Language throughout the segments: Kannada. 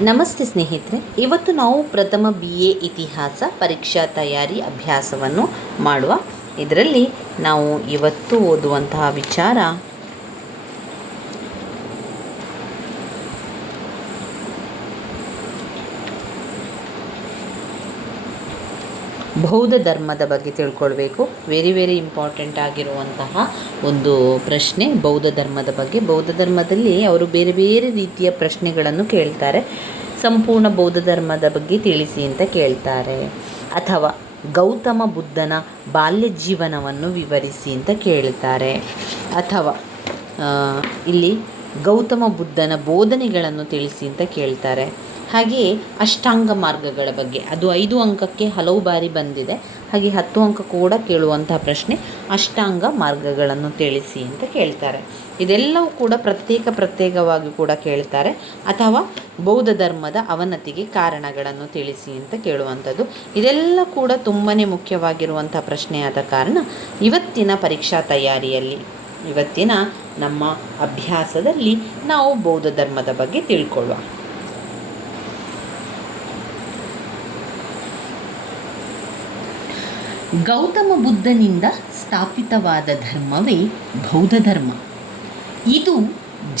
ನಮಸ್ತೆ ಸ್ನೇಹಿತರೆ, ಇವತ್ತು ನಾವು ಪ್ರಥಮ BA ಇತಿಹಾಸ ಪರೀಕ್ಷಾ ತಯಾರಿ ಅಭ್ಯಾಸವನ್ನು ಮಾಡುವ. ಇದರಲ್ಲಿ ನಾವು ಇವತ್ತು ಓದುವಂತಹ ವಿಚಾರ ಬೌದ್ಧ ಧರ್ಮದ ಬಗ್ಗೆ ತಿಳ್ಕೊಳ್ಬೇಕು. ವೆರಿ ಇಂಪಾರ್ಟೆಂಟ್ ಆಗಿರುವಂತಹ ಒಂದು ಪ್ರಶ್ನೆ ಬೌದ್ಧ ಧರ್ಮದ ಬಗ್ಗೆ. ಬೌದ್ಧ ಧರ್ಮದಲ್ಲಿ ಅವರು ಬೇರೆ ಬೇರೆ ರೀತಿಯ ಪ್ರಶ್ನೆಗಳನ್ನು ಕೇಳ್ತಾರೆ. ಸಂಪೂರ್ಣ ಬೌದ್ಧ ಧರ್ಮದ ಬಗ್ಗೆ ತಿಳಿಸಿ ಅಂತ ಕೇಳ್ತಾರೆ, ಅಥವಾ ಗೌತಮ ಬುದ್ಧನ ಬಾಲ್ಯ ಜೀವನವನ್ನು ವಿವರಿಸಿ ಅಂತ ಕೇಳ್ತಾರೆ, ಅಥವಾ ಇಲ್ಲಿ ಗೌತಮ ಬುದ್ಧನ ಬೋಧನೆಗಳನ್ನು ತಿಳಿಸಿ ಅಂತ ಕೇಳ್ತಾರೆ. ಹಾಗೆಯೇ ಅಷ್ಟಾಂಗ ಮಾರ್ಗಗಳ ಬಗ್ಗೆ, ಅದು 5 ಅಂಕಕ್ಕೆ ಹಲವು ಬಾರಿ ಬಂದಿದೆ. ಹಾಗೆ 10 ಅಂಕ ಕೂಡ ಕೇಳುವಂತಹ ಪ್ರಶ್ನೆ ಅಷ್ಟಾಂಗ ಮಾರ್ಗಗಳನ್ನು ತಿಳಿಸಿ ಅಂತ ಕೇಳ್ತಾರೆ. ಇದೆಲ್ಲವೂ ಕೂಡ ಪ್ರತ್ಯೇಕವಾಗಿ ಕೂಡ ಕೇಳ್ತಾರೆ, ಅಥವಾ ಬೌದ್ಧ ಧರ್ಮದ ಅವನತಿಗೆ ಕಾರಣಗಳನ್ನು ತಿಳಿಸಿ ಅಂತ ಕೇಳುವಂಥದ್ದು. ಇದೆಲ್ಲ ಕೂಡ ತುಂಬಾ ಮುಖ್ಯವಾಗಿರುವಂಥ ಪ್ರಶ್ನೆಯಾದ ಕಾರಣ ಇವತ್ತಿನ ಪರೀಕ್ಷಾ ತಯಾರಿಯಲ್ಲಿ, ಇವತ್ತಿನ ನಮ್ಮ ಅಭ್ಯಾಸದಲ್ಲಿ ನಾವು ಬೌದ್ಧ ಧರ್ಮದ ಬಗ್ಗೆ ತಿಳ್ಕೊಳ್ಳುವ. ಗೌತಮ ಬುದ್ಧನಿಂದ ಸ್ಥಾಪಿತವಾದ ಧರ್ಮವೇ ಬೌದ್ಧ ಧರ್ಮ. ಇದು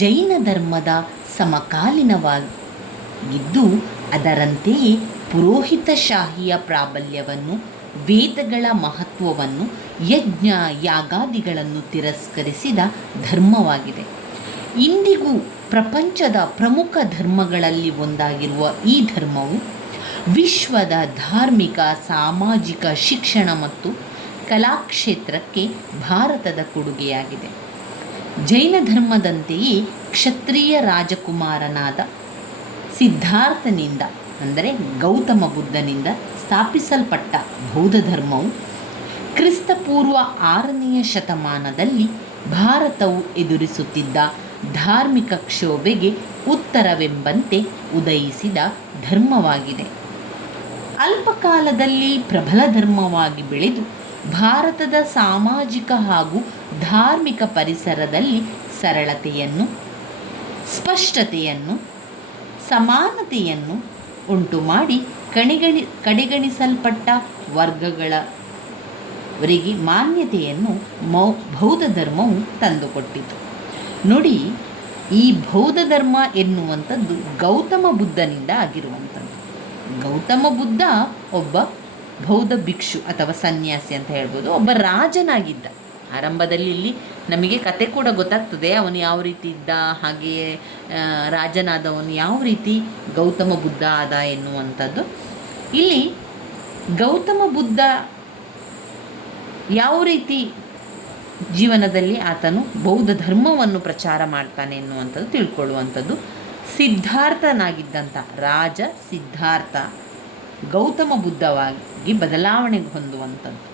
ಜೈನ ಧರ್ಮದ ಸಮಕಾಲೀನವಾಗಿದ್ದು, ಅದರಂತೆಯೇ ಪುರೋಹಿತಶಾಹಿಯ ಪ್ರಾಬಲ್ಯವನ್ನು, ವೇದಗಳ ಮಹತ್ವವನ್ನು, ಯಜ್ಞ ಯಾಗಾದಿಗಳನ್ನು ತಿರಸ್ಕರಿಸಿದ ಧರ್ಮವಾಗಿದೆ. ಇಂದಿಗೂ ಪ್ರಪಂಚದ ಪ್ರಮುಖ ಧರ್ಮಗಳಲ್ಲಿ ಒಂದಾಗಿರುವ ಈ ಧರ್ಮವು ವಿಶ್ವದ ಧಾರ್ಮಿಕ, ಸಾಮಾಜಿಕ, ಶಿಕ್ಷಣ ಮತ್ತು ಕಲಾಕ್ಷೇತ್ರಕ್ಕೆ ಭಾರತದ ಕೊಡುಗೆಯಾಗಿದೆ. ಜೈನ ಧರ್ಮದಂತೆಯೇ ಕ್ಷತ್ರಿಯ ರಾಜಕುಮಾರನಾದ ಸಿದ್ಧಾರ್ಥನಿಂದ, ಅಂದರೆ ಗೌತಮ ಬುದ್ಧನಿಂದ ಸ್ಥಾಪಿಸಲ್ಪಟ್ಟ ಬೌದ್ಧ ಧರ್ಮವು ಕ್ರಿಸ್ತಪೂರ್ವ 6ನೇ ಶತಮಾನದಲ್ಲಿ ಭಾರತವು ಎದುರಿಸುತ್ತಿದ್ದ ಧಾರ್ಮಿಕ ಕ್ಷೋಭೆಗೆ ಉತ್ತರವೆಂಬಂತೆ ಉದಯಿಸಿದ ಧರ್ಮವಾಗಿದೆ. ಅಲ್ಪಕಾಲದಲ್ಲಿ ಪ್ರಬಲ ಧರ್ಮವಾಗಿ ಬೆಳೆದು ಭಾರತದ ಸಾಮಾಜಿಕ ಹಾಗೂ ಧಾರ್ಮಿಕ ಪರಿಸರದಲ್ಲಿ ಸರಳತೆಯನ್ನು, ಸ್ಪಷ್ಟತೆಯನ್ನು, ಸಮಾನತೆಯನ್ನು ಉಂಟು ಮಾಡಿ ಕಡೆಗಣಿಸಲ್ಪಟ್ಟ ವರ್ಗಗಳವರಿಗೆ ಮಾನ್ಯತೆಯನ್ನು ಬೌದ್ಧ ಧರ್ಮವು ತಂದುಕೊಟ್ಟಿತು. ನೋಡಿ, ಈ ಬೌದ್ಧ ಧರ್ಮ ಎನ್ನುವಂಥದ್ದು ಗೌತಮ ಬುದ್ಧನಿಂದ ಆಗಿರುವಂಥದ್ದು. ಗೌತಮ ಬುದ್ಧ ಒಬ್ಬ ಬೌದ್ಧ ಭಿಕ್ಷು ಅಥವಾ ಸನ್ಯಾಸಿ ಅಂತ ಹೇಳ್ಬೋದು, ಒಬ್ಬ ರಾಜನಾಗಿದ್ದ. ಆರಂಭದಲ್ಲಿ ಇಲ್ಲಿ ನಮಗೆ ಕತೆ ಕೂಡ ಗೊತ್ತಾಗ್ತದೆ, ಅವನು ಯಾವ ರೀತಿ ಇದ್ದ, ಹಾಗೆಯೇ ರಾಜನಾದವನು ಯಾವ ರೀತಿ ಗೌತಮ ಬುದ್ಧ ಆದ ಎನ್ನುವಂಥದ್ದು. ಇಲ್ಲಿ ಗೌತಮ ಬುದ್ಧ ಯಾವ ರೀತಿ ಜೀವನದಲ್ಲಿ ಆತನು ಬೌದ್ಧ ಧರ್ಮವನ್ನು ಪ್ರಚಾರ ಮಾಡ್ತಾನೆ ಎನ್ನುವಂಥದ್ದು ತಿಳ್ಕೊಳ್ಳುವಂಥದ್ದು. ಸಿದ್ಧಾರ್ಥನಾಗಿದ್ದಂಥ ರಾಜ ಸಿದ್ಧಾರ್ಥ ಗೌತಮ ಬುದ್ಧವಾಗಿ ಬದಲಾವಣೆ ಹೊಂದುವಂಥದ್ದು.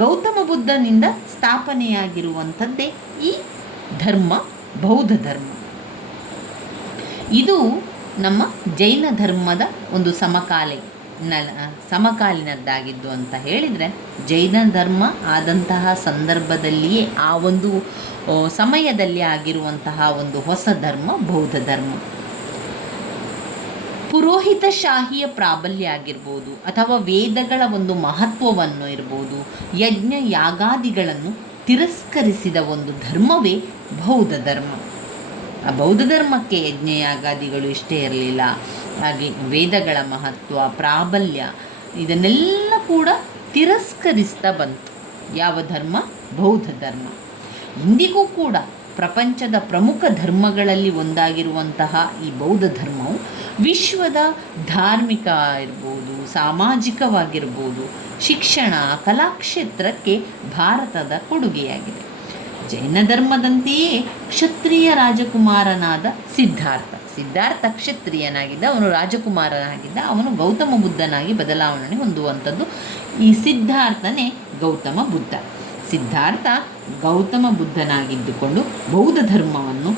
ಗೌತಮ ಬುದ್ಧನಿಂದ ಸ್ಥಾಪನೆಯಾಗಿರುವಂಥದ್ದೇ ಈ ಧರ್ಮ, ಬೌದ್ಧ ಧರ್ಮ. ಇದು ನಮ್ಮ ಜೈನ ಧರ್ಮದ ಒಂದು ಸಮಕಾಲೀನದ್ದಾಗಿದ್ದು ಅಂತ ಹೇಳಿದರೆ, ಜೈನ ಧರ್ಮ ಆದಂತಹ ಸಂದರ್ಭದಲ್ಲಿಯೇ ಆ ಒಂದು ಸಮಯದಲ್ಲಿ ಆಗಿರುವಂತಹ ಒಂದು ಹೊಸ ಧರ್ಮ ಬೌದ್ಧ ಧರ್ಮ. ಪುರೋಹಿತಶಾಹಿಯ ಪ್ರಾಬಲ್ಯ ಆಗಿರ್ಬೋದು, ಅಥವಾ ವೇದಗಳ ಒಂದು ಮಹತ್ವವನ್ನು ಇರ್ಬೋದು, ಯಜ್ಞ ಯಾಗಾದಿಗಳನ್ನು ತಿರಸ್ಕರಿಸಿದ ಒಂದು ಧರ್ಮವೇ ಬೌದ್ಧ ಧರ್ಮ. ಆ ಬೌದ್ಧ ಧರ್ಮಕ್ಕೆ ಯಜ್ಞ ಯಾಗಾದಿಗಳು ಇಷ್ಟೇ ಇರಲಿಲ್ಲ, ಹಾಗೆ ವೇದಗಳ ಮಹತ್ವ, ಪ್ರಾಬಲ್ಯ ಇದನ್ನೆಲ್ಲ ಕೂಡ ತಿರಸ್ಕರಿಸ್ತಾ ಬಂತು. ಯಾವ ಧರ್ಮ? ಬೌದ್ಧ ಧರ್ಮ. ಇಂದಿಗೂ ಕೂಡ ಪ್ರಪಂಚದ ಪ್ರಮುಖ ಧರ್ಮಗಳಲ್ಲಿ ಒಂದಾಗಿರುವಂತಹ ಈ ಬೌದ್ಧ ಧರ್ಮವು ವಿಶ್ವದ ಧಾರ್ಮಿಕ ಇರ್ಬೋದು, ಸಾಮಾಜಿಕವಾಗಿರ್ಬೋದು, ಶಿಕ್ಷಣ, ಕಲಾಕ್ಷೇತ್ರಕ್ಕೆ ಭಾರತದ ಕೊಡುಗೆಯಾಗಿದೆ. ಜೈನ ಧರ್ಮದಂತೆಯೇ ಕ್ಷತ್ರಿಯ ರಾಜಕುಮಾರನಾದ ಸಿದ್ಧಾರ್ಥ ಕ್ಷತ್ರಿಯನಾಗಿದ್ದ, ಅವನು ರಾಜಕುಮಾರನಾಗಿದ್ದ, ಅವನು ಗೌತಮ ಬುದ್ಧನಾಗಿ ಬದಲಾವಣೆ ಹೊಂದುವಂಥದ್ದು. ಈ ಸಿದ್ಧಾರ್ಥನೇ ಗೌತಮ ಬುದ್ಧ. ಸಿದ್ಧಾರ್ಥ ಗೌತಮ ಬುದ್ಧನಾಗಿದ್ದುಕೊಂಡು ಬೌದ್ಧ ಧರ್ಮವನ್ನು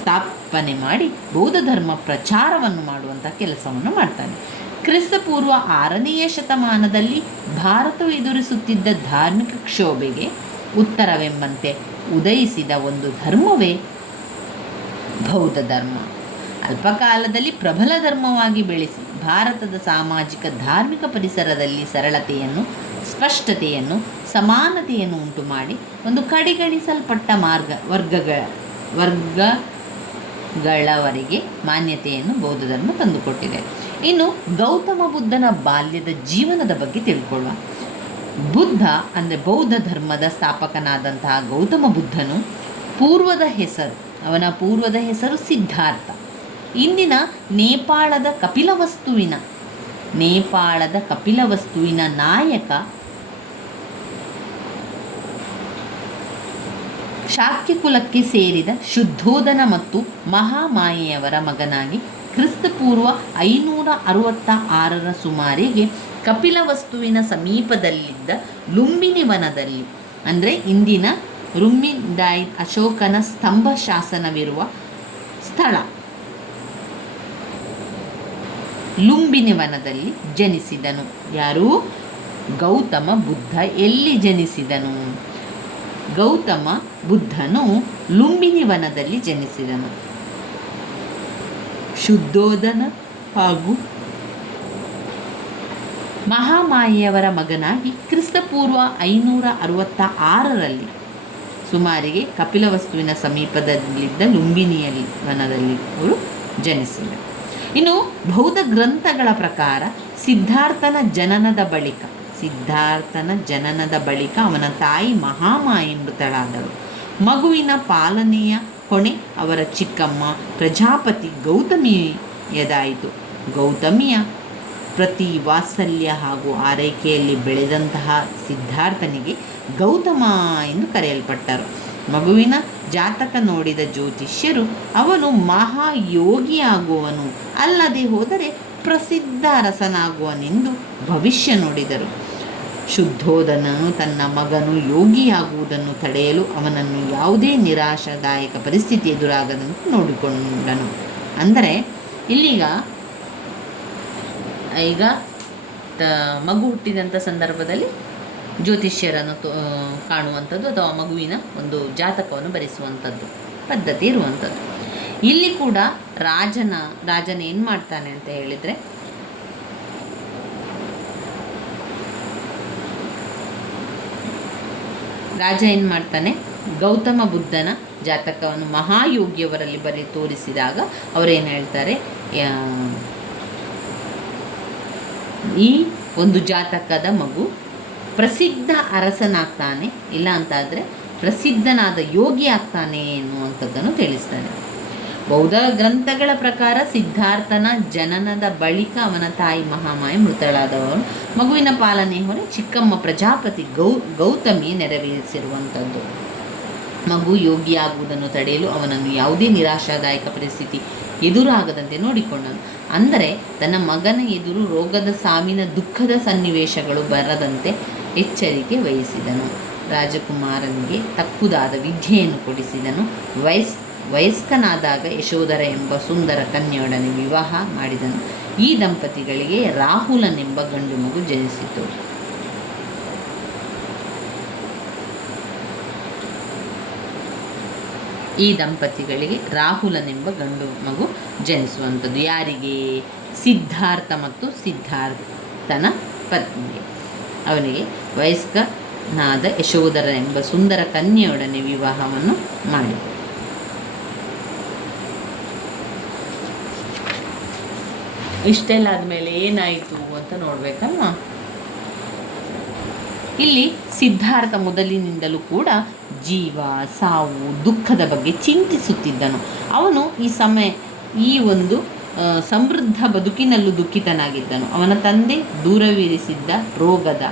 ಸ್ಥಾಪನೆ ಮಾಡಿ ಬೌದ್ಧ ಧರ್ಮ ಪ್ರಚಾರವನ್ನು ಮಾಡುವಂಥ ಕೆಲಸವನ್ನು ಮಾಡ್ತಾನೆ. ಕ್ರಿಸ್ತಪೂರ್ವ 6ನೇ ಶತಮಾನದಲ್ಲಿ ಭಾರತವು ಎದುರಿಸುತ್ತಿದ್ದ ಧಾರ್ಮಿಕ ಕ್ಷೋಭೆಗೆ ಉತ್ತರವೆಂಬಂತೆ ಉದಯಿಸಿದ ಒಂದು ಧರ್ಮವೇ ಬೌದ್ಧ ಧರ್ಮ. ಅಲ್ಪಕಾಲದಲ್ಲಿ ಪ್ರಬಲ ಧರ್ಮವಾಗಿ ಬೆಳೆಸಿ ಭಾರತದ ಸಾಮಾಜಿಕ ಧಾರ್ಮಿಕ ಪರಿಸರದಲ್ಲಿ ಸರಳತೆಯನ್ನು, ಸ್ಪಷ್ಟತೆಯನ್ನು, ಸಮಾನತೆಯನ್ನು ಉಂಟು ಮಾಡಿ ಒಂದು ಕಡೆಗಣಿಸಲ್ಪಟ್ಟ ವರ್ಗಗಳವರೆಗೆ ಮಾನ್ಯತೆಯನ್ನು ಬೌದ್ಧ ಧರ್ಮ ತಂದುಕೊಟ್ಟಿದೆ. ಇನ್ನು ಗೌತಮ ಬುದ್ಧನ ಬಾಲ್ಯದ ಜೀವನದ ಬಗ್ಗೆ ತಿಳ್ಕೊಳ್ಳುವ. ಬುದ್ಧ ಅಂದರೆ ಬೌದ್ಧ ಧರ್ಮದ ಸ್ಥಾಪಕನಾದಂತಹ ಗೌತಮ ಬುದ್ಧನು ಅವನ ಪೂರ್ವದ ಹೆಸರು ಸಿದ್ಧಾರ್ಥ. ಇಂದಿನ ನೇಪಾಳದ ಕಪಿಲವಸ್ತುವಿನ ನಾಯಕ ಶಾಕ್ಯ ಕುಲಕ್ಕೆ ಸೇರಿದ ಶುದ್ಧೋಧನ ಮತ್ತು ಮಹಾಮಾಯೆಯವರ ಮಗನಾಗಿ ಕ್ರಿಸ್ತಪೂರ್ವ 566 ಸುಮಾರಿಗೆ ಕಪಿಲವಸ್ತುವಿನ ಸಮೀಪದಲ್ಲಿದ್ದ ಲುಂಬಿನಿ ವನದಲ್ಲಿ, ಅಂದರೆ ಇಂದಿನ ರುಮ್ಮಿದಾಯ್ ಅಶೋಕನ ಸ್ತಂಭ ಶಾಸನವಿರುವ ಸ್ಥಳ ಲುಂಬಿನಿ ವನದಲ್ಲಿ ಜನಿಸಿದನು. ಯಾರು? ಗೌತಮ ಬುದ್ಧ. ಎಲ್ಲಿ ಜನಿಸಿದನು? ಗೌತಮ ಬುದ್ಧನು ಲುಂಬಿನಿ ವನದಲ್ಲಿ ಜನಿಸಿದನು. ಶುದ್ಧೋಧನ ಹಾಗೂ ಮಹಾಮಾಯೆಯವರ ಮಗನಾಗಿ ಕ್ರಿಸ್ತಪೂರ್ವ 566ರಲ್ಲಿ ಸುಮಾರಿಗೆ ಕಪಿಲವಸ್ತುವಿನ ಸಮೀಪದಲ್ಲಿದ್ದ ಲುಂಬಿನಿಯಲ್ಲಿ ವನದಲ್ಲಿ ಅವರು ಜನಿಸಿದರು. ಇನ್ನು ಬೌದ್ಧ ಗ್ರಂಥಗಳ ಪ್ರಕಾರ ಸಿದ್ಧಾರ್ಥನ ಜನನದ ಬಳಿಕ ಅವನ ತಾಯಿ ಮಹಾಮಾಯೆ ಮೃತಳಾದಳು. ಮಗುವಿನ ಪಾಲನೆಯ ಹೊಣೆ ಅವರ ಚಿಕ್ಕಮ್ಮ ಪ್ರಜಾಪತಿ ಗೌತಮಿಯದಾಯಿತು. ಗೌತಮಿಯ ಪ್ರತಿ ವಾತ್ಸಲ್ಯ ಹಾಗೂ ಆರೈಕೆಯಲ್ಲಿ ಬೆಳೆದಂತಹ ಸಿದ್ಧಾರ್ಥನಿಗೆ ಗೌತಮ ಎಂದು ಕರೆಯಲ್ಪಟ್ಟರು. ಮಗುವಿನ ಜಾತಕ ನೋಡಿದ ಜ್ಯೋತಿಷ್ಯರು ಅವನು ಮಹಾಯೋಗಿಯಾಗುವನು, ಅಲ್ಲದೆ ಹೋದರೆ ಪ್ರಸಿದ್ಧ ಅರಸನಾಗುವನೆಂದು ಭವಿಷ್ಯ ನುಡಿದರು. ಶುದ್ಧೋಧನನು ತನ್ನ ಮಗನು ಯೋಗಿಯಾಗುವುದನ್ನು ತಡೆಯಲು ಅವನನ್ನು ಯಾವುದೇ ನಿರಾಶಾದಾಯಕ ಪರಿಸ್ಥಿತಿ ಎದುರಾಗದಂತೆ ನೋಡಿಕೊಂಡನು. ಅಂದರೆ ಈಗ ಮಗು ಹುಟ್ಟಿದಂಥ ಸಂದರ್ಭದಲ್ಲಿ ಜ್ಯೋತಿಷ್ಯರನ್ನು ಕಾಣುವಂಥದ್ದು ಅಥವಾ ಮಗುವಿನ ಒಂದು ಜಾತಕವನ್ನು ಬರೆಸುವಂಥದ್ದು ಪದ್ಧತಿ ಇರುವಂಥದ್ದು. ಇಲ್ಲಿ ಕೂಡ ರಾಜನ ಏನು ಮಾಡ್ತಾನೆ ಅಂತ ಹೇಳಿದರೆ, ರಾಜ ಏನು ಮಾಡ್ತಾನೆ, ಗೌತಮ ಬುದ್ಧನ ಜಾತಕವನ್ನು ಮಹಾಯೋಗಿಯವರಲ್ಲಿ ತೋರಿಸಿದಾಗ ಅವರೇನು ಹೇಳ್ತಾರೆ, ಈ ಒಂದು ಜಾತಕದ ಮಗು ಪ್ರಸಿದ್ಧ ಅರಸನಾಗ್ತಾನೆ, ಇಲ್ಲ ಅಂತಾದರೆ ಪ್ರಸಿದ್ಧನಾದ ಯೋಗಿ ಆಗ್ತಾನೆ ಎನ್ನುವಂಥದ್ದನ್ನು ತಿಳಿಸ್ತಾನೆ. ಬೌದ್ಧ ಗ್ರಂಥಗಳ ಪ್ರಕಾರ ಸಿದ್ಧಾರ್ಥನ ಜನನದ ಬಳಿಕ ಅವನ ತಾಯಿ ಮಹಾಮಾಯೆ ಮೃತಳಾದವಳು. ಮಗುವಿನ ಪಾಲನೆ ಹೊರೆ ಚಿಕ್ಕಮ್ಮ ಪ್ರಜಾಪತಿ ಗೌತಮಿ ನೆರವೇರಿಸಿರುವಂಥದ್ದು. ಮಗು ಯೋಗಿಯಾಗುವುದನ್ನು ತಡೆಯಲು ಅವನನ್ನು ಯಾವುದೇ ನಿರಾಶಾದಾಯಕ ಪರಿಸ್ಥಿತಿ ಎದುರಾಗದಂತೆ ನೋಡಿಕೊಂಡನು. ಅಂದರೆ ತನ್ನ ಮಗನ ಎದುರು ರೋಗದ ಸಾವಿನ ದುಃಖದ ಸನ್ನಿವೇಶಗಳು ಬರದಂತೆ ಎಚ್ಚರಿಕೆ ವಹಿಸಿದನು. ರಾಜಕುಮಾರನಿಗೆ ತಕ್ಕುದಾದ ವಿದ್ಯೆಯನ್ನು ಕೊಡಿಸಿದನು. ವಯಸ್ಕನಾದಾಗ ಯಶೋಧರ ಎಂಬ ಸುಂದರ ಕನ್ಯೆಯೊಡನೆ ವಿವಾಹ ಮಾಡಿದನು. ಈ ದಂಪತಿಗಳಿಗೆ ರಾಹುಲನೆಂಬ ಗಂಡು ಮಗು ಜನಿಸಿತು. ಈ ದಂಪತಿಗಳಿಗೆ ರಾಹುಲನೆಂಬ ಗಂಡು ಮಗು ಜನಿಸುವಂಥದ್ದು. ಯಾರಿಗೆ? ಸಿದ್ಧಾರ್ಥ ಮತ್ತು ಸಿದ್ಧಾರ್ಥನ ಪತ್ನಿಗೆ. ಅವನಿಗೆ ವಯಸ್ಕನಾದ ಯಶೋಧರ ಎಂಬ ಸುಂದರ ಕನ್ಯೆಯೊಡನೆ ವಿವಾಹವನ್ನು ಮಾಡಿದರು. ಇಷ್ಟೆಲ್ಲ ಆದಮೇಲೆ ಏನಾಯಿತು ಅಂತ ನೋಡಬೇಕಲ್ವ. ಇಲ್ಲಿ ಸಿದ್ಧಾರ್ಥ ಮೊದಲಿನಿಂದಲೂ ಕೂಡ ಜೀವ, ಸಾವು, ದುಃಖದ ಬಗ್ಗೆ ಚಿಂತಿಸುತ್ತಿದ್ದನು. ಅವನು ಈ ಒಂದು ಸಮೃದ್ಧ ಬದುಕಿನಲ್ಲೂ ದುಃಖಿತನಾಗಿದ್ದನು. ಅವನ ತಂದೆ ದೂರವಿರಿಸಿದ್ದ ರೋಗದ,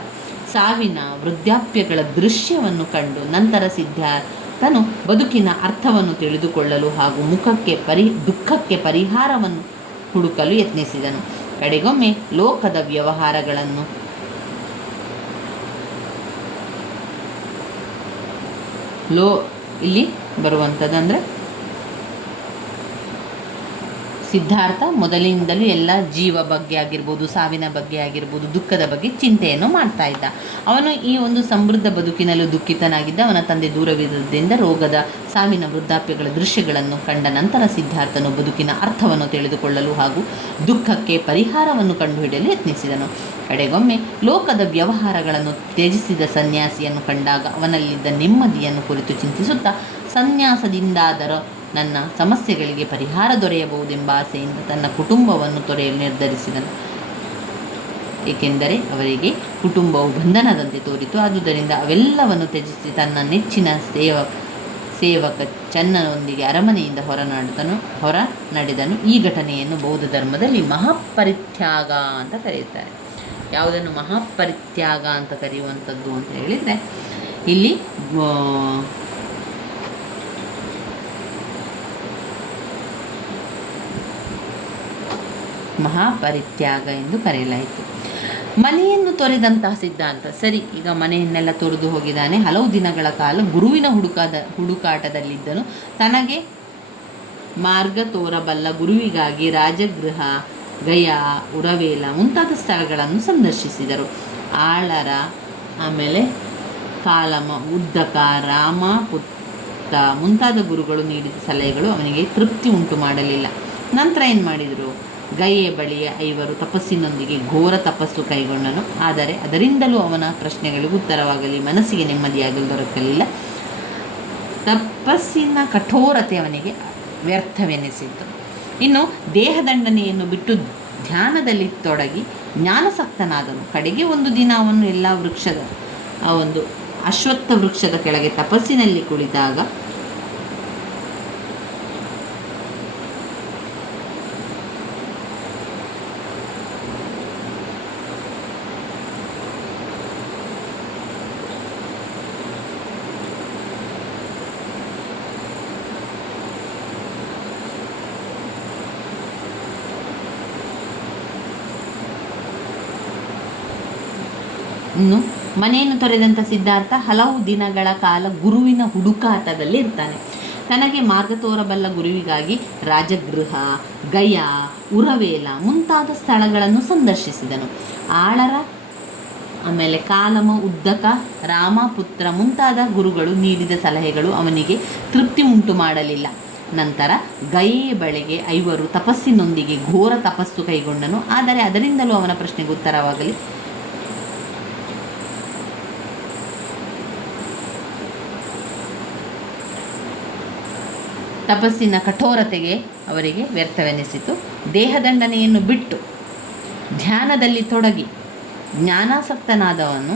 ಸಾವಿನ, ವೃದ್ಧಾಪ್ಯಗಳ ದೃಶ್ಯವನ್ನು ಕಂಡು ನಂತರ ಸಿದ್ಧಾರ್ಥನು ಬದುಕಿನ ಅರ್ಥವನ್ನು ತಿಳಿದುಕೊಳ್ಳಲು ಹಾಗೂ ದುಃಖಕ್ಕೆ ಪರಿಹಾರವನ್ನು ಹುಡುಕಲು ಯತ್ನಿಸಿದನು. ಕಡೆಗೊಮ್ಮೆ ಲೋಕದ ವ್ಯವಹಾರಗಳನ್ನು ಇಲ್ಲಿ ಬರುವಂಥದ್ದು ಅಂದರೆ ಸಿದ್ಧಾರ್ಥ ಮೊದಲಿನಿಂದಲೂ ಎಲ್ಲ ಜೀವ ಬಗ್ಗೆ ಆಗಿರ್ಬೋದು, ಸಾವಿನ ಬಗ್ಗೆ ಆಗಿರ್ಬೋದು, ದುಃಖದ ಬಗ್ಗೆ ಚಿಂತೆಯನ್ನು ಮಾಡ್ತಾ ಇದ್ದ. ಅವನು ಈ ಒಂದು ಸಮೃದ್ಧ ಬದುಕಿನಲ್ಲೂ ದುಃಖಿತನಾಗಿದ್ದ. ಅವನ ತಂದೆ ದೂರವಿರುವುದರಿಂದ ರೋಗದ, ಸಾವಿನ, ವೃದ್ಧಾಪ್ಯಗಳ ದೃಶ್ಯಗಳನ್ನು ಕಂಡ ನಂತರ ಸಿದ್ಧಾರ್ಥನು ಬದುಕಿನ ಅರ್ಥವನ್ನು ತಿಳಿದುಕೊಳ್ಳಲು ಹಾಗೂ ದುಃಖಕ್ಕೆ ಪರಿಹಾರವನ್ನು ಕಂಡುಹಿಡಿಯಲು ಯತ್ನಿಸಿದನು. ಕಡೆಗೊಮ್ಮೆ ಲೋಕದ ವ್ಯವಹಾರಗಳನ್ನು ತ್ಯಜಿಸಿದ ಸನ್ಯಾಸಿಯನ್ನು ಕಂಡಾಗ ಅವನಲ್ಲಿದ್ದ ನೆಮ್ಮದಿಯನ್ನು ಕುರಿತು ಚಿಂತಿಸುತ್ತಾ, ಸನ್ಯಾಸದಿಂದಾದರೂ ನನ್ನ ಸಮಸ್ಯೆಗಳಿಗೆ ಪರಿಹಾರ ದೊರೆಯಬಹುದೆಂಬ ಆಸೆಯಿಂದ ತನ್ನ ಕುಟುಂಬವನ್ನು ತೊರೆಯಲು ನಿರ್ಧರಿಸಿದನು. ಏಕೆಂದರೆ ಅವರಿಗೆ ಕುಟುಂಬವು ಬಂಧನದಂತೆ ತೋರಿತು. ಆದುದರಿಂದ ಅವೆಲ್ಲವನ್ನು ತ್ಯಜಿಸಿ ತನ್ನ ನೆಚ್ಚಿನ ಸೇವಕ ಚನ್ನನೊಂದಿಗೆ ಅರಮನೆಯಿಂದ ಹೊರ ನಡೆದನು. ಈ ಘಟನೆಯನ್ನು ಬೌದ್ಧ ಧರ್ಮದಲ್ಲಿ ಮಹಾಪರಿತ್ಯಾಗ ಅಂತ ಕರೆಯುತ್ತಾರೆ. ಯಾವುದನ್ನು ಮಹಾಪರಿತ್ಯಾಗ ಅಂತ ಕರೆಯುವಂಥದ್ದು ಅಂತ ಹೇಳಿದರೆ, ಇಲ್ಲಿ ಮಹಾಪರಿತ್ಯಾಗ ಎಂದು ಕರೆಯಲಾಯಿತು. ಮನೆಯನ್ನು ತೊರೆದಂತಹ ಸಿದ್ಧಾಂತ. ಸರಿ, ಈಗ ಮನೆಯನ್ನೆಲ್ಲ ತೊರೆದು ಹೋಗಿದ್ದಾನೆ. ಹಲವು ದಿನಗಳ ಕಾಲ ಗುರುವಿನ ಹುಡುಕಾಟದಲ್ಲಿದ್ದನು. ತನಗೆ ಮಾರ್ಗ ತೋರಬಲ್ಲ ಗುರುವಿಗಾಗಿ ರಾಜಗೃಹ, ಗಯಾ, ಉರವೇಲ ಮುಂತಾದ ಸ್ಥಳಗಳನ್ನು ಸಂದರ್ಶಿಸಿದರು. ಆಳರ, ಆಮೇಲೆ ಕಾಲಮ, ಉದ್ದಕ, ರಾಮಪುತ್ತ ಮುಂತಾದ ಗುರುಗಳು ನೀಡಿದ ಸಲಹೆಗಳು ಅವನಿಗೆ ತೃಪ್ತಿ ಉಂಟು ಮಾಡಲಿಲ್ಲ. ನಂತರ ಏನು ಮಾಡಿದರು? ಗಯೆಯ ಬಳಿಯ 5 ತಪಸ್ಸಿನೊಂದಿಗೆ ಘೋರ ತಪಸ್ಸು ಕೈಗೊಂಡನು. ಆದರೆ ಅದರಿಂದಲೂ ಅವನ ಪ್ರಶ್ನೆಗಳಿಗೆ ಉತ್ತರವಾಗಲಿ ಮನಸ್ಸಿಗೆ ನೆಮ್ಮದಿಯಾಗಲು ದೊರಕಲಿಲ್ಲ. ತಪಸ್ಸಿನ ಕಠೋರತೆ ಅವನಿಗೆ ವ್ಯರ್ಥವೆನಿಸಿತು. ಇನ್ನು ದೇಹದಂಡನೆಯನ್ನು ಬಿಟ್ಟು ಧ್ಯಾನದಲ್ಲಿ ತೊಡಗಿ ಜ್ಞಾನಸಕ್ತನಾದನು. ಕಡೆಗೆ ಒಂದು ದಿನ ಅವನು ಎಲ್ಲ ಒಂದು ಅಶ್ವತ್ಥ ವೃಕ್ಷದ ಕೆಳಗೆ ತಪಸ್ಸಿನಲ್ಲಿ ಕುಳಿತಾಗ ಇನ್ನು ಮನೆಯನ್ನು ತೊರೆದಂಥ ಸಿದ್ಧಾರ್ಥ ಹಲವು ದಿನಗಳ ಕಾಲ ಗುರುವಿನ ಹುಡುಕಾಟದಲ್ಲಿ ಇರ್ತಾನೆ. ತನಗೆ ಮಾರ್ಗ ತೋರಬಲ್ಲ ಗುರುವಿಗಾಗಿ ರಾಜಗೃಹ, ಗಯಾ, ಉರವೇಲ ಮುಂತಾದ ಸ್ಥಳಗಳನ್ನು ಸಂದರ್ಶಿಸಿದನು. ಆಳರ, ಆಮೇಲೆ ಕಾಲಮ, ಉದ್ದಕ, ರಾಮಪುತ್ರ ಮುಂತಾದ ಗುರುಗಳು ನೀಡಿದ ಸಲಹೆಗಳು ಅವನಿಗೆ ತೃಪ್ತಿ ಉಂಟು ಮಾಡಲಿಲ್ಲ. ನಂತರ ಗಯೆಯ ಬಳಿಗೆ 5 ತಪಸ್ಸಿನೊಂದಿಗೆ ಘೋರ ತಪಸ್ಸು ಕೈಗೊಂಡನು. ಆದರೆ ಅದರಿಂದಲೂ ಅವನ ಪ್ರಶ್ನೆಗೆ ಉತ್ತರವಾಗಲಿ ತಪಸ್ಸಿನ ಕಠೋರತೆಗೆ ಅವರಿಗೆ ವ್ಯರ್ಥವೆನಿಸಿತು. ದೇಹದಂಡನೆಯನ್ನು ಬಿಟ್ಟು ಧ್ಯಾನದಲ್ಲಿ ತೊಡಗಿ ಜ್ಞಾನಾಸಕ್ತನಾದವನು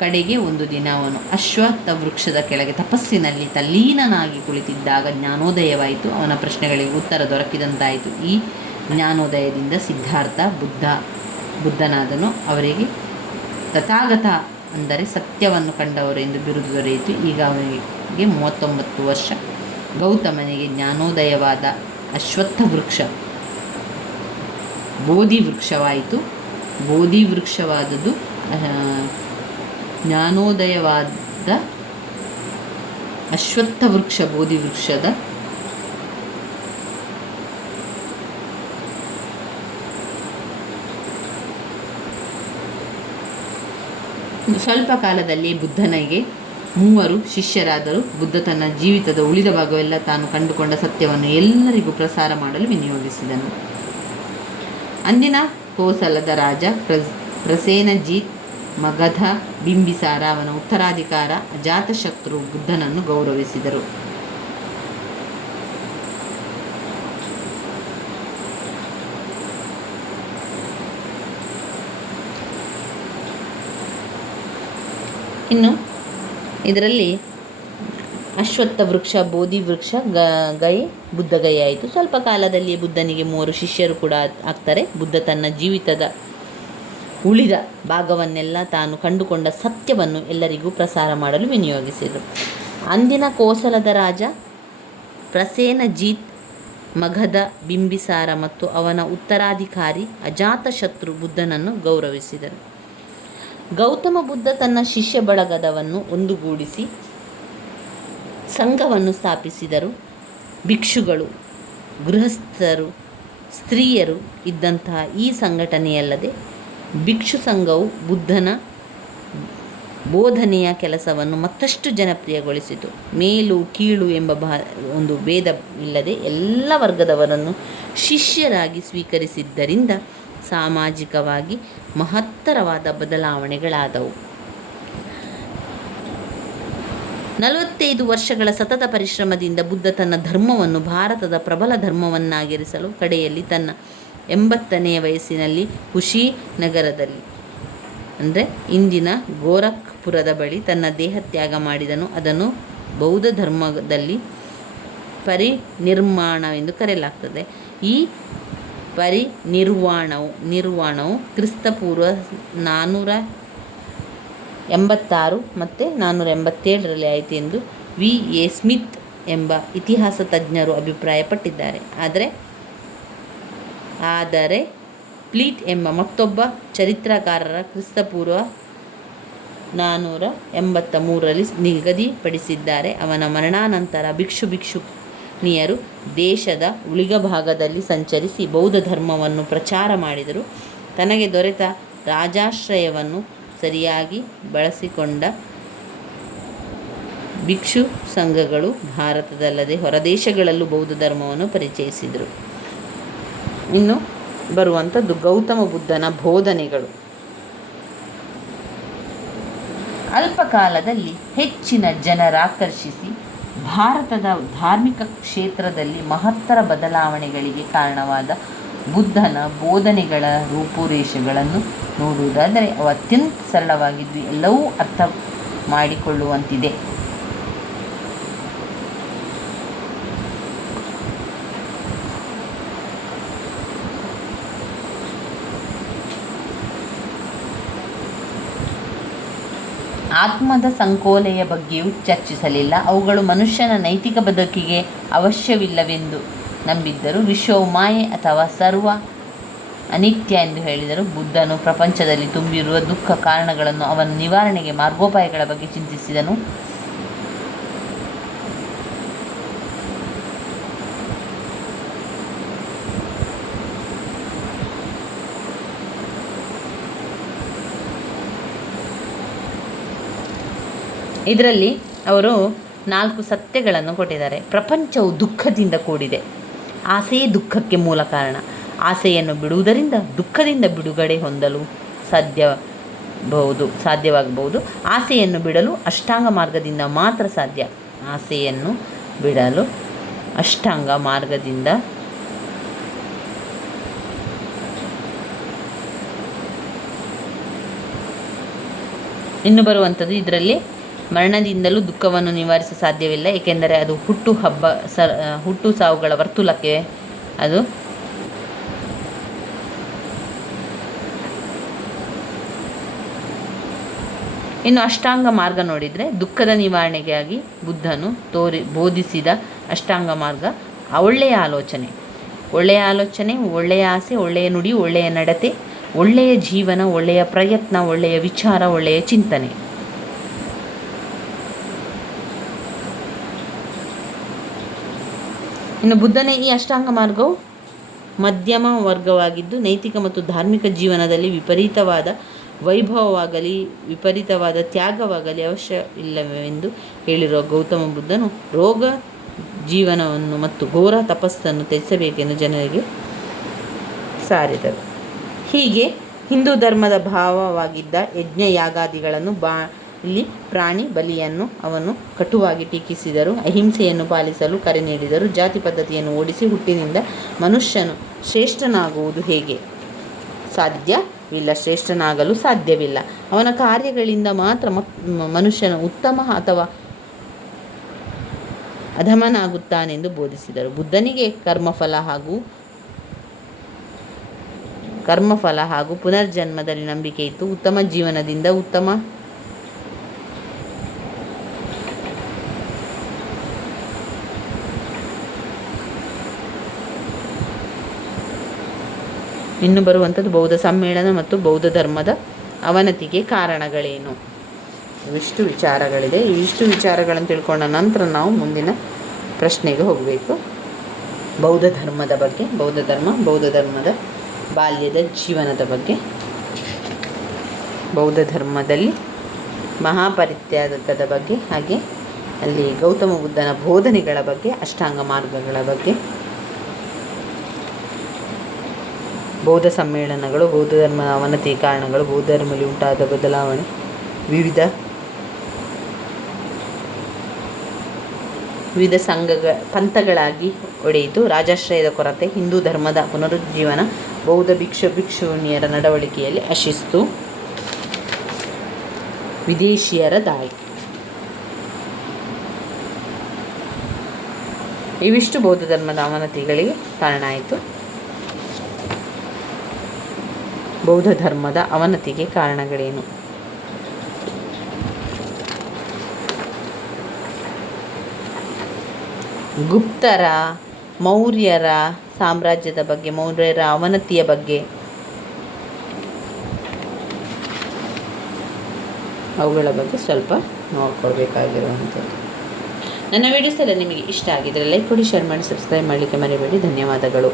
ಕಡೆಗೆ ಒಂದು ದಿನ ಅವನು ಅಶ್ವತ್ಥ ವೃಕ್ಷದ ಕೆಳಗೆ ತಪಸ್ಸಿನಲ್ಲಿ ತಲ್ಲೀನನಾಗಿ ಕುಳಿತಿದ್ದಾಗ ಜ್ಞಾನೋದಯವಾಯಿತು. ಅವನ ಪ್ರಶ್ನೆಗಳಿಗೆ ಉತ್ತರ ದೊರಕಿದಂತಾಯಿತು. ಈ ಜ್ಞಾನೋದಯದಿಂದ ಸಿದ್ಧಾರ್ಥ ಬುದ್ಧನಾದನು. ಅವರಿಗೆ ತಥಾಗತ ಅಂದರೆ ಸತ್ಯವನ್ನು ಕಂಡವರು ಎಂದು ಬಿರುದು ದೊರೆಯಿತು. ಈಗ ಅವನಿಗೆ 39 ವರ್ಷ. ಗೌತಮನಿಗೆ ಜ್ಞಾನೋದಯವಾದ ಅಶ್ವತ್ಥ ವೃಕ್ಷ ಬೋಧಿ ವೃಕ್ಷವಾಯಿತು. ಬೋಧಿ ವೃಕ್ಷವಾದುದು ಜ್ಞಾನೋದಯವಾದ ಅಶ್ವತ್ಥ ವೃಕ್ಷ ಬೋಧಿ ವೃಕ್ಷದ ಸ್ವಲ್ಪ ಕಾಲದಲ್ಲಿ ಬುದ್ಧನಿಗೆ 3 ಶಿಷ್ಯರಾದರು. ಬುದ್ಧ ತನ್ನ ಜೀವಿತದ ಉಳಿದ ಭಾಗವೆಲ್ಲ ತಾನು ಕಂಡುಕೊಂಡ ಸತ್ಯವನ್ನು ಎಲ್ಲರಿಗೂ ಪ್ರಸಾರ ಮಾಡಲು ವಿನಿಯೋಗಿಸಿದನು. ಅಂದಿನ ಕೋಸಲದ ರಾಜ ಪ್ರಸೇನಜಿತ್, ಮಗಧ, ಬಿಂಬಿಸಾರ, ಅವನ ಉತ್ತರಾಧಿಕಾರ ಅಜಾತಶತ್ರು ಬುದ್ಧನನ್ನು ಗೌರವಿಸಿದರು. ಇನ್ನು ಇದರಲ್ಲಿ ಅಶ್ವತ್ಥ ವೃಕ್ಷ, ಬೋಧಿ ವೃಕ್ಷ, ಬುದ್ಧ ಗೈ ಆಯಿತು. ಸ್ವಲ್ಪ ಕಾಲದಲ್ಲಿ ಬುದ್ಧನಿಗೆ 3 ಶಿಷ್ಯರು ಕೂಡ ಆಗ್ತಾರೆ. ಬುದ್ಧ ತನ್ನ ಜೀವಿತದ ಉಳಿದ ಭಾಗವನ್ನೆಲ್ಲ ತಾನು ಕಂಡುಕೊಂಡ ಸತ್ಯವನ್ನು ಎಲ್ಲರಿಗೂ ಪ್ರಸಾರ ಮಾಡಲು ವಿನಿಯೋಗಿಸಿದರು. ಅಂದಿನ ಕೋಸಲದ ರಾಜ ಪ್ರಸೇನಜಿತ್, ಮಗಧ, ಬಿಂಬಿಸಾರ ಮತ್ತು ಅವನ ಉತ್ತರಾಧಿಕಾರಿ ಅಜಾತಶತ್ರು ಬುದ್ಧನನ್ನು ಗೌರವಿಸಿದರು. ಗೌತಮ ಬುದ್ಧ ತನ್ನ ಶಿಷ್ಯ ಬಳಗದವನ್ನು ಒಂದುಗೂಡಿಸಿ ಸಂಘವನ್ನು ಸ್ಥಾಪಿಸಿದರು. ಭಿಕ್ಷುಗಳು, ಗೃಹಸ್ಥರು ಸ್ತ್ರೀಯರು ಇದ್ದಂತಹ ಈ ಸಂಘಟನೆಯಲ್ಲದೆ ಭಿಕ್ಷು ಸಂಘವು ಬುದ್ಧನ ಬೋಧನೆಯ ಕೆಲಸವನ್ನು ಮತ್ತಷ್ಟು ಜನಪ್ರಿಯಗೊಳಿಸಿತು. ಮೇಲು ಕೀಳು ಎಂಬ ಒಂದು ಭೇದವಿಲ್ಲದೆ ಎಲ್ಲ ವರ್ಗದವರನ್ನು ಶಿಷ್ಯರಾಗಿ ಸ್ವೀಕರಿಸಿದ್ದರಿಂದ ಸಾಮಾಜಿಕವಾಗಿ ಮಹತ್ತರವಾದ ಬದಲಾವಣೆಗಳಾದವು. 45 ವರ್ಷಗಳ ಸತತ ಪರಿಶ್ರಮದಿಂದ ಬುದ್ಧ ತನ್ನ ಧರ್ಮವನ್ನು ಭಾರತದ ಪ್ರಬಲ ಧರ್ಮವನ್ನಾಗಿರಿಸಲು ಕಡೆಯಲ್ಲಿ ತನ್ನ 80ನೇ ವಯಸ್ಸಿನಲ್ಲಿ ಕುಶಿನಗರದಲ್ಲಿ ಅಂದರೆ ಇಂದಿನ ಗೋರಖ್ಪುರದ ಬಳಿ ತನ್ನ ದೇಹತ್ಯಾಗ ಮಾಡಿದನು. ಅದನ್ನು ಬೌದ್ಧ ಧರ್ಮದಲ್ಲಿ ಪರಿನಿರ್ವಾಣವೆಂದು ಕರೆಯಲಾಗ್ತದೆ. ಈ ನಿರ್ವಾಣವು ಕ್ರಿಸ್ತಪೂರ್ವ 486 ಮತ್ತು 487ರಲ್ಲಿ ಆಯಿತು ಎಂದು ವಿ.ಎ. ಸ್ಮಿತ್ ಎಂಬ ಇತಿಹಾಸ ತಜ್ಞರು ಅಭಿಪ್ರಾಯಪಟ್ಟಿದ್ದಾರೆ. ಆದರೆ ಪ್ಲೀಟ್ ಎಂಬ ಮತ್ತೊಬ್ಬ ಚರಿತ್ರಕಾರರ ಕ್ರಿಸ್ತಪೂರ್ವ 483ರಲ್ಲಿ ನಿಗದಿಪಡಿಸಿದ್ದಾರೆ. ಅವನ ಮರಣಾನಂತರ ಭಿಕ್ಷುಣಿಯರು ದೇಶದ ಉಳಿದ ಭಾಗದಲ್ಲಿ ಸಂಚರಿಸಿ ಬೌದ್ಧ ಧರ್ಮವನ್ನು ಪ್ರಚಾರ ಮಾಡಿದರು. ತನಗೆ ದೊರೆತ ರಾಜಾಶ್ರಯವನ್ನು ಸರಿಯಾಗಿ ಬಳಸಿಕೊಂಡ ಭಿಕ್ಷು ಸಂಘಗಳು ಭಾರತದಲ್ಲದೆ ಹೊರದೇಶಗಳಲ್ಲೂ ಬೌದ್ಧ ಧರ್ಮವನ್ನು ಪರಿಚಯಿಸಿದರು. ಇನ್ನು ಬರುವಂಥದ್ದು ಗೌತಮ ಬುದ್ಧನ ಬೋಧನೆಗಳು. ಅಲ್ಪಕಾಲದಲ್ಲಿ ಹೆಚ್ಚಿನ ಜನರಾಕರ್ಷಿಸಿ ಭಾರತದ ಧಾರ್ಮಿಕ ಕ್ಷೇತ್ರದಲ್ಲಿ ಮಹತ್ತರ ಬದಲಾವಣೆಗಳಿಗೆ ಕಾರಣವಾದ ಬುದ್ಧನ ಬೋಧನೆಗಳ ರೂಪುರೇಷೆಗಳನ್ನು ನೋಡುವುದಾದರೆ ಅವು ಅತ್ಯಂತ ಸರಳವಾಗಿದ್ದು ಎಲ್ಲವೂ ಅರ್ಥ ಮಾಡಿಕೊಳ್ಳುವಂತಿದೆ. ಆತ್ಮದ ಸಂಕೋಲೆಯ ಬಗ್ಗೆಯೂ ಚರ್ಚಿಸಲಿಲ್ಲ. ಅವುಗಳು ಮನುಷ್ಯನ ನೈತಿಕ ಬದುಕಿಗೆ ಅವಶ್ಯವಿಲ್ಲವೆಂದು ನಂಬಿದ್ದರು. ವಿಶ್ವವು ಮಾಯೆ ಅಥವಾ ಸರ್ವ ಅನಿತ್ಯ ಎಂದು ಹೇಳಿದರು. ಬುದ್ಧನು ಪ್ರಪಂಚದಲ್ಲಿ ತುಂಬಿರುವ ದುಃಖ ಕಾರಣಗಳನ್ನು ಅವನ ನಿವಾರಣೆಗೆ ಮಾರ್ಗೋಪಾಯಗಳ ಬಗ್ಗೆ ಚಿಂತಿಸಿದನು. ಇದರಲ್ಲಿ ಅವರು 4 ಸತ್ಯಗಳನ್ನು ಕೊಟ್ಟಿದ್ದಾರೆ. ಪ್ರಪಂಚವು ದುಃಖದಿಂದ ಕೂಡಿದೆ. ಆಸೆಯೇ ದುಃಖಕ್ಕೆ ಮೂಲ ಕಾರಣ. ಆಸೆಯನ್ನು ಬಿಡುವುದರಿಂದ ದುಃಖದಿಂದ ಬಿಡುಗಡೆ ಹೊಂದಲು ಸಾಧ್ಯವಾಗಬಹುದು. ಆಸೆಯನ್ನು ಬಿಡಲು ಅಷ್ಟಾಂಗ ಮಾರ್ಗದಿಂದ ಮಾತ್ರ ಸಾಧ್ಯ. ಆಸೆಯನ್ನು ಬಿಡಲು ಅಷ್ಟಾಂಗ ಮಾರ್ಗದಿಂದ ಇನ್ನು ಬರುವಂಥದ್ದು ಇದರಲ್ಲಿ ಮರಣದಿಂದಲೂ ದುಃಖವನ್ನು ನಿವಾರಿಸಲು ಸಾಧ್ಯವಿಲ್ಲ, ಏಕೆಂದರೆ ಅದು ಹುಟ್ಟು ಸಾವುಗಳ ವರ್ತುಲಕ್ಕೆ ಅದು ಇನ್ನು ಅಷ್ಟಾಂಗ ಮಾರ್ಗ ನೋಡಿದರೆ ದುಃಖದ ನಿವಾರಣೆಗಾಗಿ ಬುದ್ಧನು ಬೋಧಿಸಿದ ಅಷ್ಟಾಂಗ ಮಾರ್ಗ ಒಳ್ಳೆಯ ಆಲೋಚನೆ, ಒಳ್ಳೆಯ ಆಸೆ, ಒಳ್ಳೆಯ ನುಡಿ, ಒಳ್ಳೆಯ ನಡತೆ, ಒಳ್ಳೆಯ ಜೀವನ, ಒಳ್ಳೆಯ ಪ್ರಯತ್ನ, ಒಳ್ಳೆಯ ವಿಚಾರ, ಒಳ್ಳೆಯ ಚಿಂತನೆ. ಇನ್ನು ಬುದ್ಧನೇ ಈ ಅಷ್ಟಾಂಗ ಮಾರ್ಗವು ಮಧ್ಯಮ ವರ್ಗವಾಗಿದ್ದು ನೈತಿಕ ಮತ್ತು ಧಾರ್ಮಿಕ ಜೀವನದಲ್ಲಿ ವಿಪರೀತವಾದ ವೈಭವವಾಗಲಿ ವಿಪರೀತವಾದ ತ್ಯಾಗವಾಗಲಿ ಅವಶ್ಯ ಇಲ್ಲವೆಂದು ಹೇಳಿರುವ ಗೌತಮ ಬುದ್ಧನು ರೋಗ ಜೀವನವನ್ನು ಮತ್ತು ಘೋರ ತಪಸ್ಸನ್ನು ತ್ಯಜಿಸಬೇಕೆಂದು ಜನರಿಗೆ ಸಾರಿದರು. ಹೀಗೆ ಹಿಂದೂ ಧರ್ಮದ ಭಾವವಾಗಿದ್ದ ಯಜ್ಞ ಯಾಗಾದಿಗಳನ್ನು ಇಲ್ಲಿ ಪ್ರಾಣಿ ಬಲಿಯನ್ನು ಅವನು ಕಟುವಾಗಿ ಟೀಕಿಸಿದರು. ಅಹಿಂಸೆಯನ್ನು ಪಾಲಿಸಲು ಕರೆ ನೀಡಿದರು. ಜಾತಿ ಪದ್ಧತಿಯನ್ನು ಓಡಿಸಿ ಹುಟ್ಟಿನಿಂದ ಮನುಷ್ಯನು ಶ್ರೇಷ್ಠನಾಗುವುದು ಹೇಗೆ ಸಾಧ್ಯವಿಲ್ಲ, ಶ್ರೇಷ್ಠನಾಗಲು ಸಾಧ್ಯವಿಲ್ಲ. ಅವನ ಕಾರ್ಯಗಳಿಂದ ಮಾತ್ರ ಮನುಷ್ಯನು ಉತ್ತಮ ಅಥವಾ ಅಧಮನಾಗುತ್ತಾನೆಂದು ಬೋಧಿಸಿದರು. ಬುದ್ಧನಿಗೆ ಕರ್ಮಫಲ ಹಾಗೂ ಪುನರ್ಜನ್ಮದಲ್ಲಿ ನಂಬಿಕೆ ಇತ್ತು. ಉತ್ತಮ ಜೀವನದಿಂದ ಇನ್ನು ಬರುವಂಥದ್ದು ಬೌದ್ಧ ಸಮ್ಮೇಳನ ಮತ್ತು ಬೌದ್ಧ ಧರ್ಮದ ಅವನತಿಗೆ ಕಾರಣಗಳೇನು, ಇವಿಷ್ಟು ವಿಚಾರಗಳಿದೆ. ಇವಿಷ್ಟು ವಿಚಾರಗಳನ್ನು ತಿಳ್ಕೊಂಡ ನಂತರ ನಾವು ಮುಂದಿನ ಪ್ರಶ್ನೆಗೆ ಹೋಗಬೇಕು. ಬೌದ್ಧ ಧರ್ಮದ ಬಗ್ಗೆ, ಬೌದ್ಧ ಧರ್ಮದ ಬಾಲ್ಯದ ಜೀವನದ ಬಗ್ಗೆ, ಬೌದ್ಧ ಧರ್ಮದಲ್ಲಿ ಮಹಾಪರಿತ್ಯಾಗದ ಬಗ್ಗೆ, ಹಾಗೆ ಅಲ್ಲಿ ಗೌತಮ ಬುದ್ಧನ ಬೋಧನೆಗಳ ಬಗ್ಗೆ, ಅಷ್ಟಾಂಗ ಮಾರ್ಗಗಳ ಬಗ್ಗೆ, ಬೌದ್ಧ ಸಮ್ಮೇಳನಗಳು, ಬೌದ್ಧ ಧರ್ಮದ ಅವನತಿ ಕಾರಣಗಳು, ಬೌದ್ಧ ಧರ್ಮದಲ್ಲಿ ಉಂಟಾದ ಬದಲಾವಣೆ, ವಿವಿಧ ಪಂಥಗಳಾಗಿ ಒಡೆಯಿತು, ರಾಜಾಶ್ರಯದ ಕೊರತೆ, ಹಿಂದೂ ಧರ್ಮದ ಪುನರುಜ್ಜೀವನ, ಬೌದ್ಧ ಭಿಕ್ಷುಣಿಯರ ನಡವಳಿಕೆಯಲ್ಲಿ ಅಶಿಸ್ತು, ವಿದೇಶಿಯರ ದಾಳಿ. ಇವಿಷ್ಟು ಬೌದ್ಧ ಧರ್ಮದ ಅವನತಿಗಳಿಗೆ ಕಾರಣ ಆಯಿತು. ಬೌದ್ಧ ಧರ್ಮದ ಅವನತಿಗೆ ಕಾರಣಗಳೇನು? ಗುಪ್ತರ, ಮೌರ್ಯರ ಸಾಮ್ರಾಜ್ಯದ ಬಗ್ಗೆ, ಮೌರ್ಯರ ಅವನತಿಯ ಬಗ್ಗೆ, ಅವುಗಳ ಬಗ್ಗೆ ಸ್ವಲ್ಪ ನೋಡ್ಕೊಳ್ಬೇಕಾಗಿರುವಂಥದ್ದು. ನನ್ನ ವಿಡಿಯೋಸ್ ಎಲ್ಲ ನಿಮಗೆ ಇಷ್ಟ ಆಗಿದ್ದರೆ ಲೈಕ್ ಕೊಡಿ, ಶೇರ್ ಮಾಡಿ, ಸಬ್ಸ್ಕ್ರೈಬ್ ಮಾಡಲಿಕ್ಕೆ ಮರಿಬೇಡಿ. ಧನ್ಯವಾದಗಳು.